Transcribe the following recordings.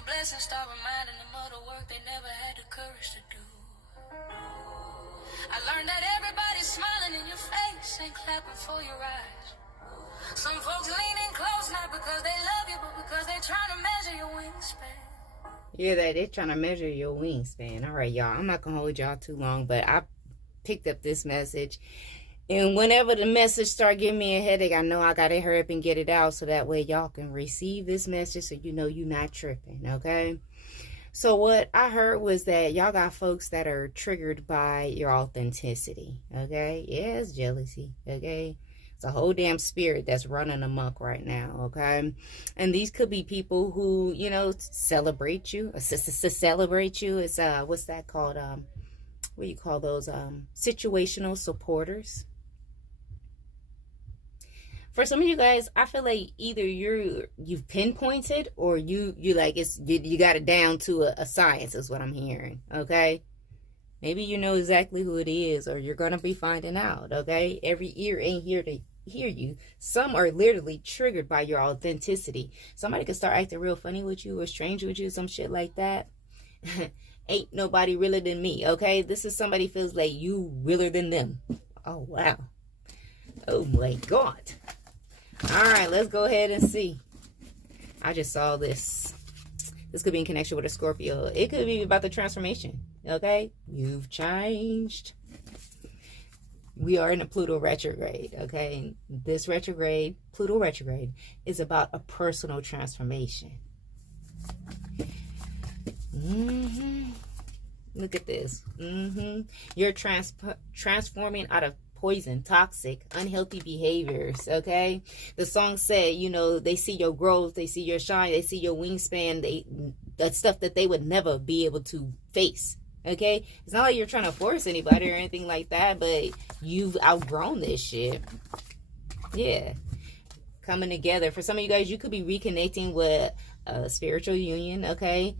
your blessings, start reminding them of the work they never had the courage to do. I learned that everybody's smiling in your face ain't clapping for your eyes. Some folks leaning close, not because they love you, but because they're trying to measure your wingspan. Yeah, they're trying to measure your wingspan. All right, y'all. I'm not going to hold y'all too long, but I picked up this message. And whenever the message start giving me a headache, I know I got to hurry up and get it out so that way y'all can receive this message so you know you're not tripping, okay? So what I heard was that y'all got folks that are triggered by your authenticity, okay? Yeah, it's jealousy, okay? It's a whole damn spirit that's running amok right now, okay? And these could be people who, you know, celebrate you. Celebrate you. It's, what's that called? What do you call those? Situational supporters. For some of you guys, I feel like either you've pinpointed or you like you got it down to a science is what I'm hearing, okay? Maybe you know exactly who it is, or you're gonna be finding out, okay? Every ear ain't here to hear you. Some are literally triggered by your authenticity. Somebody could start acting real funny with you or strange with you, some shit like that. Ain't nobody realer than me, okay? This is somebody feels like you realer than them. Oh, wow. Oh, my God. All right, let's go ahead and see. I just saw this. This could be in connection with a Scorpio. It could be about the transformation, okay? You've changed. We are in a Pluto retrograde, okay? And this retrograde, Pluto retrograde, is about a personal transformation. Look at this. You're transforming out of poison, toxic, unhealthy behaviors, okay? The song said, you know, they see your growth, they see your shine, they see your wingspan, that's stuff that they would never be able to face, okay? It's not like you're trying to force anybody or anything like that, but you've outgrown this shit. Yeah. Coming together. For some of you guys, you could be reconnecting with a spiritual union, okay?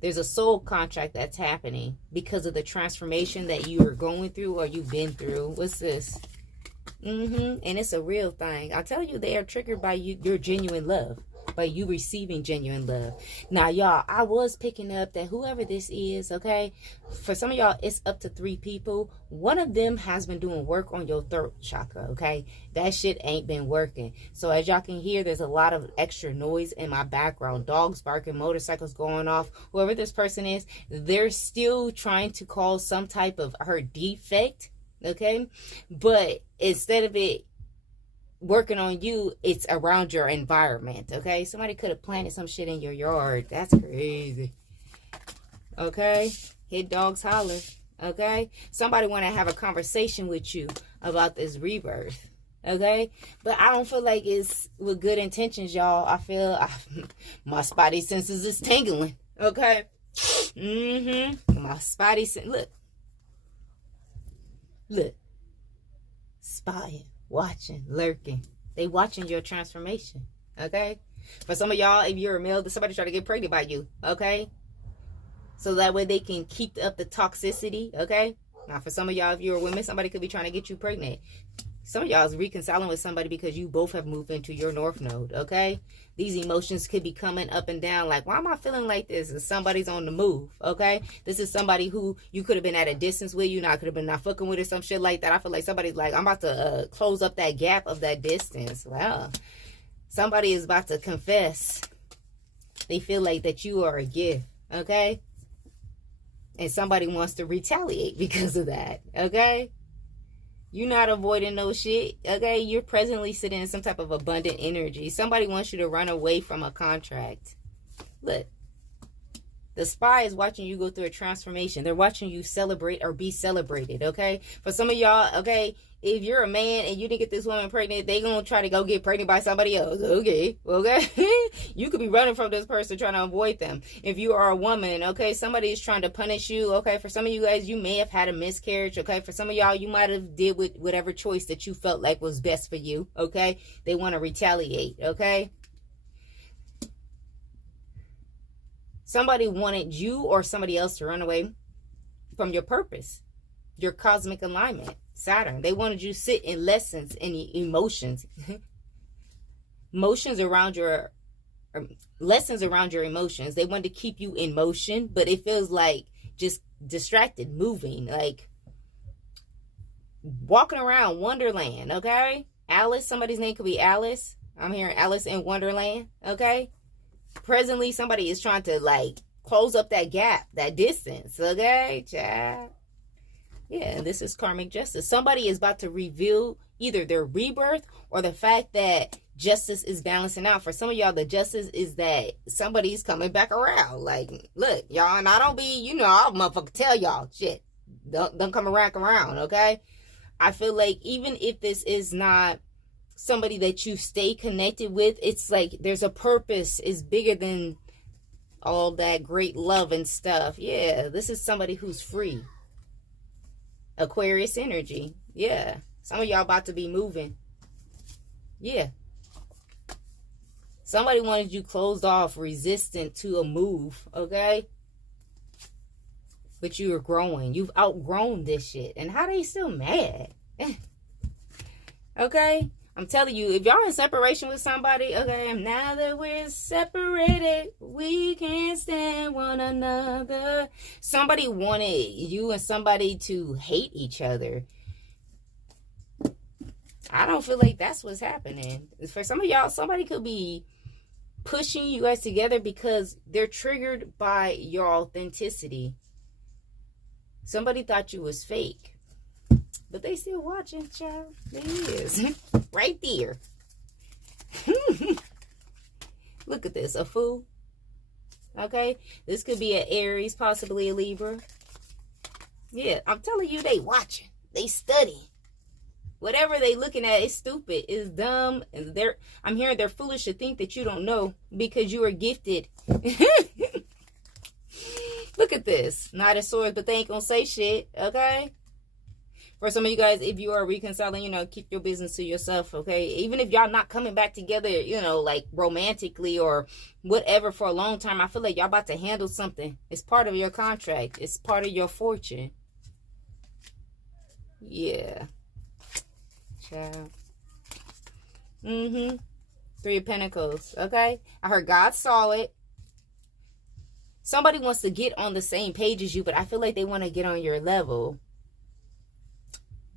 There's a soul contract that's happening because of the transformation that you are going through or you've been through. What's this? And it's a real thing. I tell you, they are triggered by your genuine love, by you receiving genuine love. Now, y'all, I was picking up that whoever this is, okay, for some of y'all, it's up to 3 people. One of them has been doing work on your throat chakra, okay? That shit ain't been working. So as y'all can hear, there's a lot of extra noise in my background. Dogs barking, motorcycles going off. Whoever this person is, they're still trying to cause some type of her defect, okay? But instead of it working on you, it's around your environment, okay? Somebody could have planted some shit in your yard. That's crazy, okay? Hit dogs holler, okay? Somebody want to have a conversation with you about this rebirth, okay? But I don't feel like it's with good intentions, y'all. I feel my spidey senses is tingling, okay? My spidey sense, look, spying, watching, lurking. They watching your transformation, okay? For some of y'all, if you're a male, somebody try to get pregnant by you, okay? So that way they can keep up the toxicity, okay? Now, for some of y'all, if you're a woman, somebody could be trying to get you pregnant. Some of y'all is reconciling with somebody because you both have moved into your north node, okay? These emotions could be coming up and down like, why am I feeling like this? And somebody's on the move, okay? This is somebody who you could have been at a distance with. You not could have been not fucking with or some shit like that. I feel like somebody's like, I'm about to close up that gap of that distance. Wow. Somebody is about to confess. They feel like that you are a gift, okay? And somebody wants to retaliate because of that, okay? You're not avoiding no shit, okay? You're presently sitting in some type of abundant energy. Somebody wants you to run away from a contract. Look, the spy is watching you go through a transformation. They're watching you celebrate or be celebrated, okay? For some of y'all, okay, if you're a man and you didn't get this woman pregnant, they gonna try to go get pregnant by somebody else, okay? You could be running from this person trying to avoid them. If you are a woman, okay, somebody is trying to punish you, okay? For some of you guys, you may have had a miscarriage, okay? For some of y'all, you might have did with whatever choice that you felt like was best for you, okay? They want to retaliate, okay? Somebody wanted you or somebody else to run away from your purpose, your cosmic alignment, Saturn. They wanted you to sit in lessons and emotions. Emotions around your lessons around your emotions. They want to keep you in motion, but it feels like just distracted, moving, like walking around Wonderland, okay? Alice, somebody's name could be Alice. I'm hearing Alice in Wonderland, okay? Presently, somebody is trying to, like, close up that gap, that distance, okay, child? Yeah, this is karmic justice. Somebody is about to reveal either their rebirth or the fact that justice is balancing out. For some of y'all, the justice is that somebody's coming back around. Like, look, y'all, and I don't be, you know, I'll motherfucker tell y'all, shit, don't come around, okay? I feel like even if this is not somebody that you stay connected with, it's like there's a purpose. It's bigger than all that great love and stuff. Yeah, this is somebody who's free. Aquarius energy. Yeah, some of y'all about to be moving. Yeah. Somebody wanted you closed off, resistant to a move, okay? But you are growing. You've outgrown this shit. And how they still mad? Okay? I'm telling you, if y'all in separation with somebody, okay, now that we're separated, we can't stand one another. Somebody wanted you and somebody to hate each other. I don't feel like that's what's happening. For some of y'all, somebody could be pushing you guys together because they're triggered by your authenticity. Somebody thought you was fake. But they still watching, child. There he is. Right there. Look at this. A fool. Okay? This could be an Aries, possibly a Libra. Yeah, I'm telling you, they watching. They study. Whatever they looking at is stupid, is dumb. And I'm hearing they're foolish to think that you don't know because you are gifted. Look at this. Knight of Swords, but they ain't gonna say shit, okay? For some of you guys, if you are reconciling, you know, keep your business to yourself, okay? Even if y'all not coming back together, you know, like romantically or whatever for a long time, I feel like y'all about to handle something. It's part of your contract. It's part of your fortune. Yeah. Child. Three of Pentacles, okay? I heard God saw it. Somebody wants to get on the same page as you, but I feel like they want to get on your level.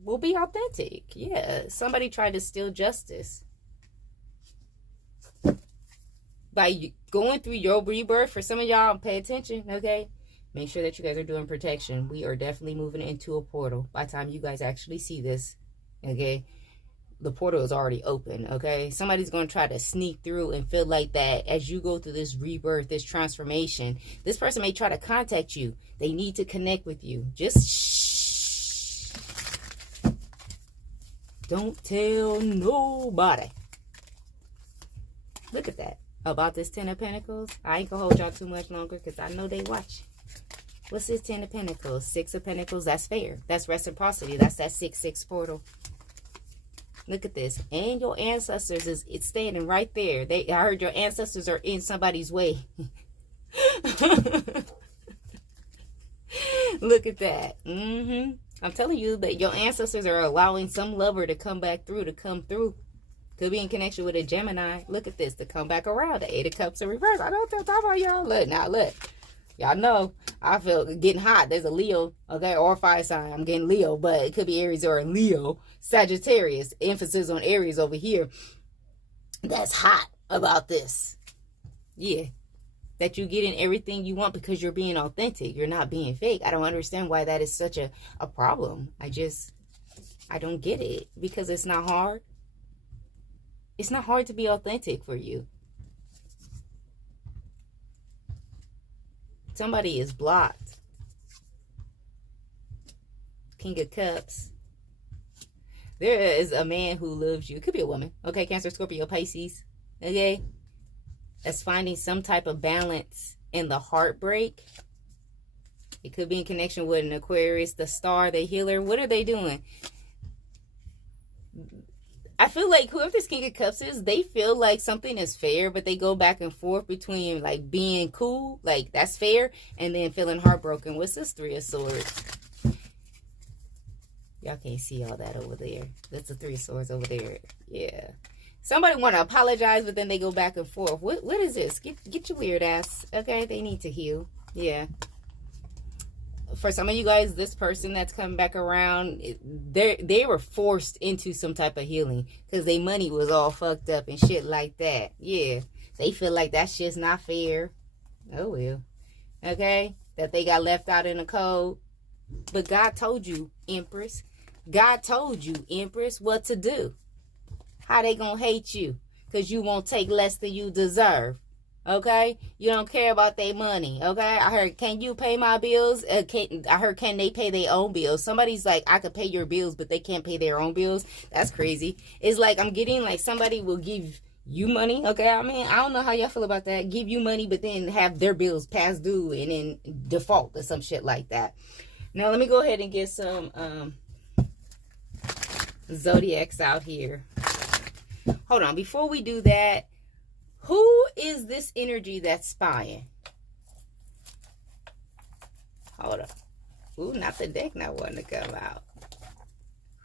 Will be authentic. Yeah. Somebody tried to steal justice. By going through your rebirth, for some of y'all, pay attention, okay? Make sure that you guys are doing protection. We are definitely moving into a portal. By the time you guys actually see this, okay? The portal is already open, okay? Somebody's going to try to sneak through and feel like that as you go through this rebirth, this transformation. This person may try to contact you. They need to connect with you. Just shh. Don't tell nobody. Look at that. About this Ten of Pentacles. I ain't gonna hold y'all too much longer because I know they watch. What's this Ten of Pentacles? Six of Pentacles. That's fair. That's reciprocity. That's that 6-6 portal. Look at this. And your ancestors it's standing right there. I heard your ancestors are in somebody's way. Look at that. I'm telling you that your ancestors are allowing some lover to come through. Could be in connection with a Gemini. Look at this, to come back around. The 8 of Cups in reverse. I don't talk about y'all. Look, now look. Y'all know, I feel getting hot. There's a Leo, okay, or a fire sign. I'm getting Leo, but it could be Aries or a Leo. Sagittarius. Emphasis on Aries over here. That's hot about this. Yeah. That you're getting everything you want because you're being authentic. You're not being fake. I don't understand why that is such a problem. I don't get it. Because it's not hard. It's not hard to be authentic for you. Somebody is blocked. King of Cups. There is a man who loves you. It could be a woman. Okay, Cancer, Scorpio, Pisces. Okay. That's finding some type of balance in the heartbreak. It could be in connection with an Aquarius, the star, the healer. What are they doing? I feel like whoever this King of Cups is, they feel like something is fair, but they go back and forth between like being cool, like that's fair, and then feeling heartbroken. What's this 3 of Swords? Y'all can't see all that over there. That's the 3 of Swords over there. Yeah. Somebody want to apologize, but then they go back and forth. What is this? Get your weird ass. Okay, they need to heal. Yeah. For some of you guys, this person that's coming back around, they were forced into some type of healing because their money was all fucked up and shit like that. Yeah. They feel like that shit's not fair. Oh, well. Okay? That they got left out in the cold. But God told you, Empress. God told you, Empress, what to do. How they gonna hate you? Because you won't take less than you deserve. Okay? You don't care about their money. Okay? I heard, can you pay my bills? I heard, can they pay their own bills? Somebody's like, I could pay your bills, but they can't pay their own bills. That's crazy. It's like I'm getting like somebody will give you money. Okay? I mean, I don't know how y'all feel about that. Give you money, but then have their bills past due and then default or some shit like that. Now, let me go ahead and get some zodiacs out here. Hold on. Before we do that, who is this energy that's spying? Hold up. Ooh, not the deck not wanting to come out.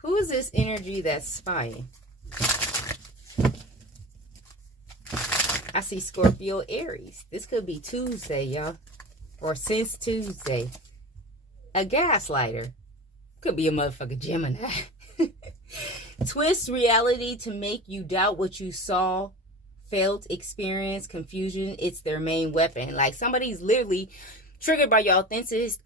Who is this energy that's spying? I see Scorpio, Aries. This could be Tuesday, y'all. Or since Tuesday. A gaslighter. Could be a motherfucking Gemini. Twist reality to make you doubt what you saw, felt, experienced, confusion. It's their main weapon. Like somebody's literally triggered by your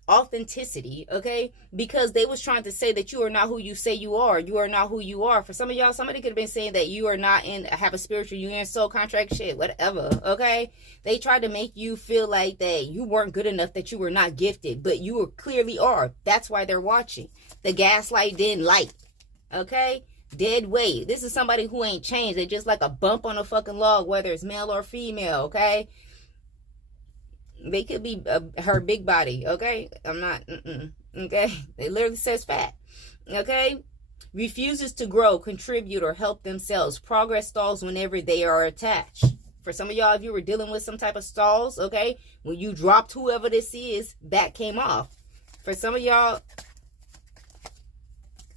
authenticity, okay? Because they was trying to say that you are not who you say you are. You are not who you are. For some of y'all, somebody could have been saying that you are not have a spiritual union, soul contract, shit, whatever, okay? They tried to make you feel like that you weren't good enough, that you were not gifted, but you clearly are. That's why they're watching. The gaslight didn't light, okay? Dead weight. This is somebody who ain't changed. They just like a bump on a fucking log, whether it's male or female, okay? They could be her big body, okay? I'm not, okay? It literally says fat, okay? Refuses to grow, contribute, or help themselves. Progress stalls whenever they are attached. For some of y'all, if you were dealing with some type of stalls, okay? When you dropped whoever this is, that came off. For some of y'all,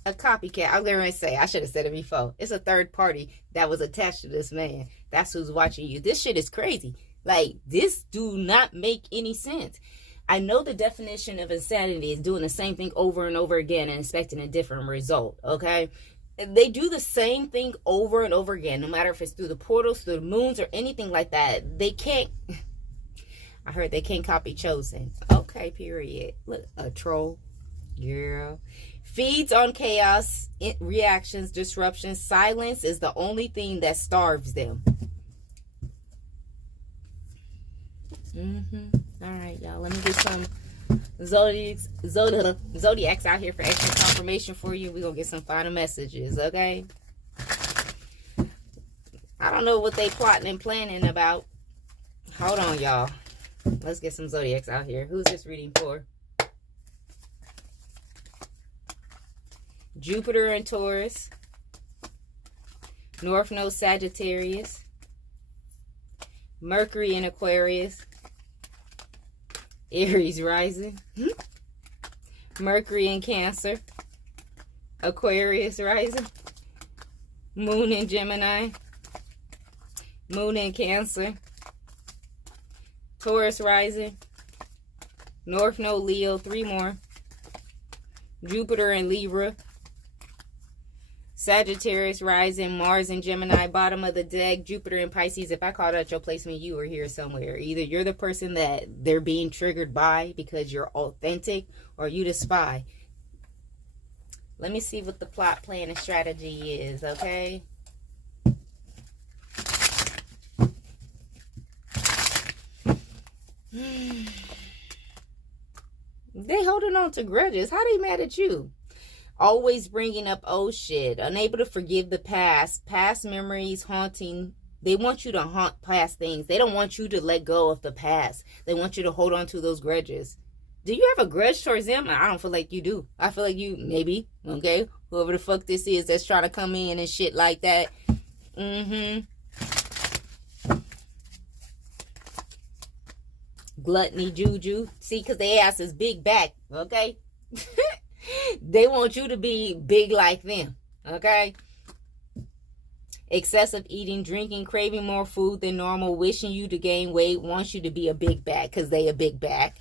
a copycat. I was going to say, I should have said it before. It's a third party that was attached to this man. That's who's watching you. This shit is crazy. Like, this do not make any sense. I know the definition of insanity is doing the same thing over and over again and expecting a different result, okay? They do the same thing over and over again, no matter if it's through the portals, through the moons, or anything like that. They can't... I heard they can't copy Chosen. Okay, period. Look, a troll. Girl. Feeds on chaos, reactions, disruptions. Silence is the only thing that starves them. All right, y'all. Let me get some zodiacs out here for extra confirmation for you. We're going to get some final messages, okay? I don't know what they plotting and planning about. Hold on, y'all. Let's get some zodiacs out here. Who's this reading for? Jupiter in Taurus, North Node Sagittarius, Mercury in Aquarius, Aries rising, Mercury in Cancer, Aquarius rising, Moon in Gemini, Moon in Cancer, Taurus rising, North Node Leo, 3 more, Jupiter in Libra, Sagittarius rising, Mars in Gemini, bottom of the deck, Jupiter in Pisces. If I called out your placement, you were here somewhere. Either you're the person that they're being triggered by because you're authentic, or you the spy. Let me see what the plot, plan, and strategy is, okay? They holding on to grudges. How they mad at you? Always bringing up old shit. Unable to forgive the past. Past memories haunting. They want you to haunt past things. They don't want you to let go of the past. They want you to hold on to those grudges. Do you have a grudge towards them? I don't feel like you do. I feel like you, maybe, okay? Whoever the fuck this is that's trying to come in and shit like that. Gluttony, juju. See, because their ass is big back, okay? They want you to be big like them, okay? Excessive eating, drinking, craving more food than normal, wishing you to gain weight, wants you to be a big back because they a big back.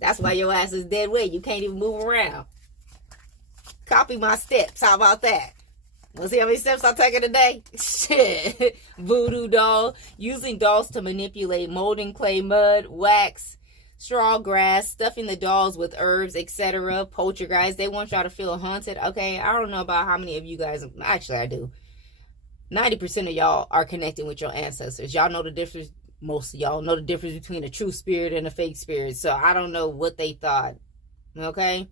That's why your ass is dead weight. You can't even move around. Copy my steps. How about that? Let's see how many steps I'm taking today. Shit. Voodoo doll. Using dolls to manipulate, molding clay, mud, wax, straw, grass, stuffing the dolls with herbs, etc. Poltergeist. They want y'all to feel haunted. Okay, I don't know about how many of you guys. Actually, I do. 90% of y'all are connecting with your ancestors. Y'all know the difference. Most of y'all know the difference between a true spirit and a fake spirit. So I don't know what they thought. Okay?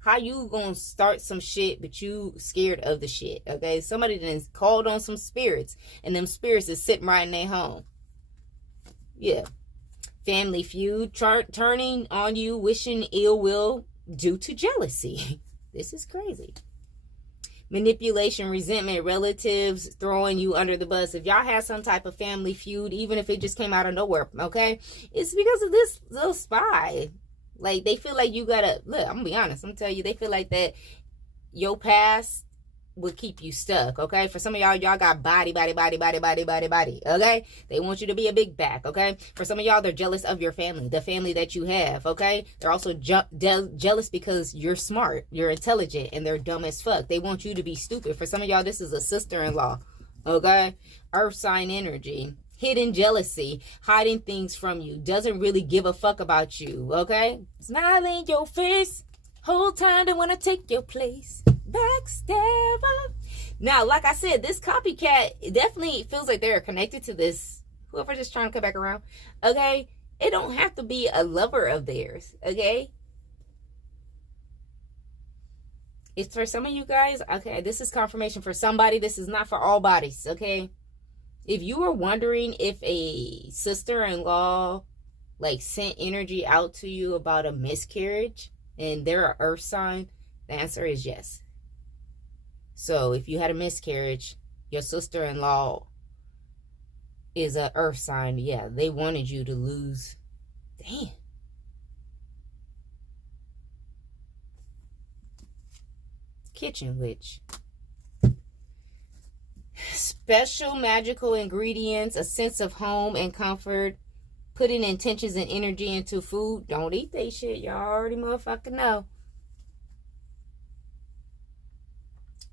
How you gonna start some shit but you scared of the shit? Okay? Somebody then called on some spirits and them spirits is sitting right in their home. Yeah. Family feud. Turning on you, wishing ill will due to jealousy. This is crazy. Manipulation, resentment, relatives throwing you under the bus. If y'all had some type of family feud, even if it just came out of nowhere, okay, it's because of this little spy. Like, they feel like you gotta, look, I'm gonna be honest, I'm gonna tell you, they feel like that your past would keep you stuck, okay? For some of y'all got body, okay? They want you to be a big back, okay? For some of y'all, they're jealous of your family, the family that you have, okay? They're also jealous because you're smart, you're intelligent, and they're dumb as fuck. They want you to be stupid. For some of y'all, this is a sister-in-law, okay? Earth sign energy. Hidden jealousy, hiding things from you, doesn't really give a fuck about you, okay? Smile in your face, whole time they want to take your place. Backstabber. Now, like I said, this copycat, it definitely feels like they're connected to this, whoever just trying to come back around, okay? It don't have to be a lover of theirs, okay? It's for some of you guys, okay? This is confirmation for somebody. This is not for all bodies, okay? If you were wondering if a sister-in-law, like, sent energy out to you about a miscarriage and they're an earth sign, the answer is yes. So if you had a miscarriage, your sister-in-law is an earth sign. Yeah, they wanted you to lose. Damn. Kitchen witch. Special magical ingredients, a sense of home and comfort, putting intentions and energy into food. Don't eat that shit. Y'all already motherfucking know.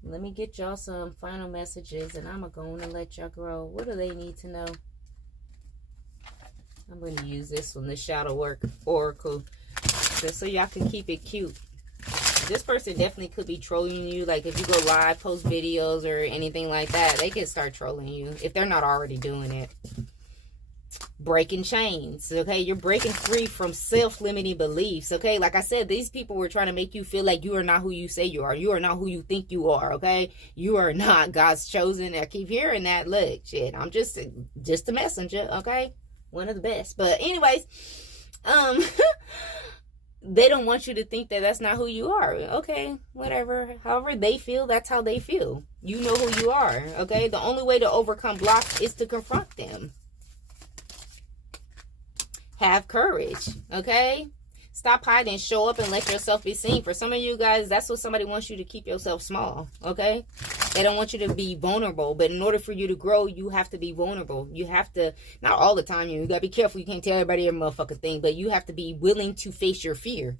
Let me get y'all some final messages and I'm going to let y'all grow. What do they need to know? I'm going to use this one, the Shadow Work Oracle, just so y'all can keep it cute. This person definitely could be trolling you. Like, if you go live, post videos or anything like that, they can start trolling you if they're not already doing it. Breaking chains, okay? You're breaking free from self-limiting beliefs, okay? Like I said, these people were trying to make you feel like you are not who you say you are. You are not who you think you are, okay? You are not God's chosen. I keep hearing that. Look, shit, I'm just a messenger, okay? One of the best. But anyways, they don't want you to think that that's not who you are. Okay, whatever. However they feel, that's how they feel. You know who you are, okay? The only way to overcome blocks is to confront them. Have courage, okay? Stop hiding. Show up and let yourself be seen. For some of you guys, that's what somebody wants you to keep yourself small, okay? They don't want you to be vulnerable. But in order for you to grow, you have to be vulnerable. You have to, not all the time, you got to be careful. You can't tell everybody every motherfucking thing. But you have to be willing to face your fear.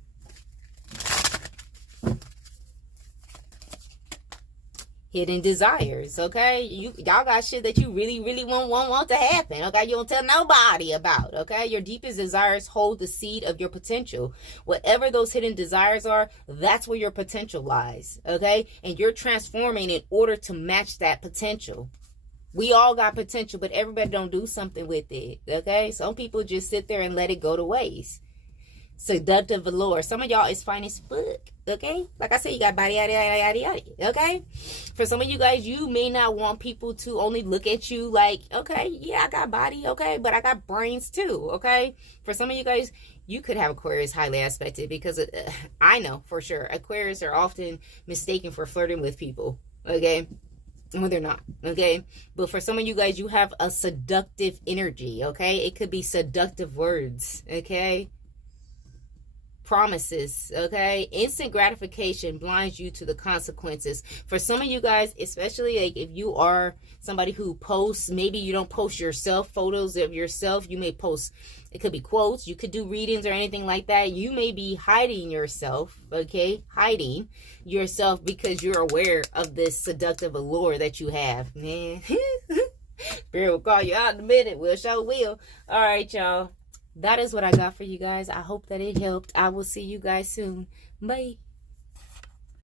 Hidden desires, okay? Y'all got shit that you really want to happen, okay? You don't tell nobody about, okay? Your deepest desires hold the seed of your potential. Whatever those hidden desires are, that's where your potential lies, okay? And you're transforming in order to match that potential. We all got potential, but everybody don't do something with it, okay? Some people just sit there and let it go to waste. Seductive velour. Some of y'all is fine as fuck, okay? Like I said, you got body, yada, okay? For some of you guys, you may not want people to only look at you like, okay, yeah, I got body, okay, but I got brains too, okay? For some of you guys, you could have Aquarius highly aspected because I know for sure Aquarius are often mistaken for flirting with people, okay? Well, they're not, okay? But for some of you guys, you have a seductive energy, okay? It could be seductive words, okay? promises, okay? Instant gratification blinds you to the consequences. For some of you guys, especially like if you are somebody who posts, maybe you don't post yourself, photos of yourself. You may post, it could be quotes, you could do readings or anything like that. You may be hiding yourself, okay? Hiding yourself because you're aware of this seductive allure that you have, man. Spirit will call you out in a minute. Will, sure will. All right, y'all. That is what I got for you guys. I hope that it helped. I will see you guys soon. Bye.